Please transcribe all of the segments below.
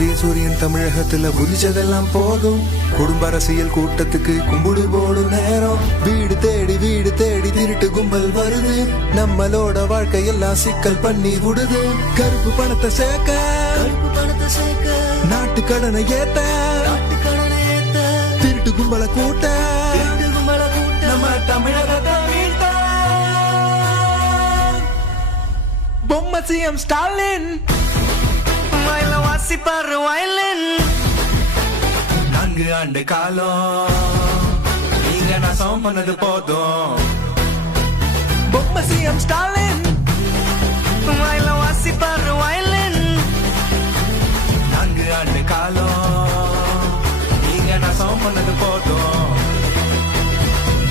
உதய சூரியன் தமிழகத்துல உதிச்சதெல்லாம் போதும். குடும்ப அரசியல் கூட்டத்துக்கு கும்பிடு போடும் நேரம். வீடு தேடி திருட்டு கும்பல் வருது. நம்மளோட வாழ்க்கையெல்லாம் சிக்கல் பண்ணி விடுது. கருப்பு பணத்தை சேர்க்க நாட்டு கடனை ஏத்த திருட்டு கும்பலை கூட்ட நம்ம தமிழகத்தை வீழ்த்த. பொம்மை சிஎம் ஸ்டாலின் வாசிப்பாரு வயலின். 4 ஆண்டு காலம் நீங்க நாசம் பண்ணது போதும். பொம்மை சிஎம் ஸ்டாலின் வாசிப்பாரு வயலின். 4 ஆண்டு காலம் நீங்க நாசம் பண்ணது போதும்.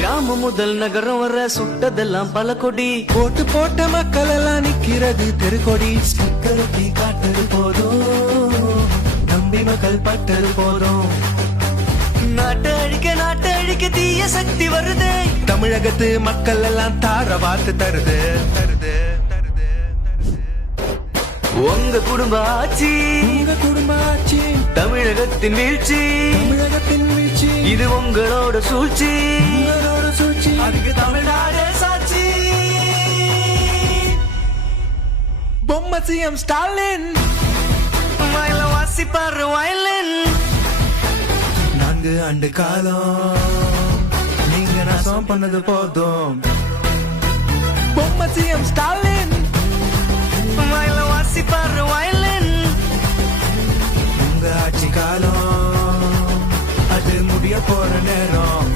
கிராமம் முதல் நகரம் வர சுட்டதெல்லாம் பல கொடி. போட்டு போட்ட மக்கள் எல்லாம் நிக்கிறது தெருக்கொடி. ஸ்டிக்கருத்தி காட்டது போதும். நம்பி மக்கள் பட்டது போதும். நாட்டை அழிக்க தீய சக்தி வருது. தமிழகத்து மக்கள் எல்லாம் தார வார்த்து தருது. உங்க குடும்ப ஆட்சி தமிழகத்தின் வீழ்ச்சி. இது உங்களோட சூழ்ச்சி. அதுக்கு தமிழ்நாடு சாட்சி. பொம்மை சிஎம் ஸ்டாலின் வாசிப்பாரு வயலின். 4 ஆண்டு காலம் நீங்க நாசம் பண்ணது போதும். பொம்மை சிஎம் ஸ்டாலின் வாசிப்பாரு வயலின். உங்க ஆட்சி காலம் அது முடிய போற நேரம்.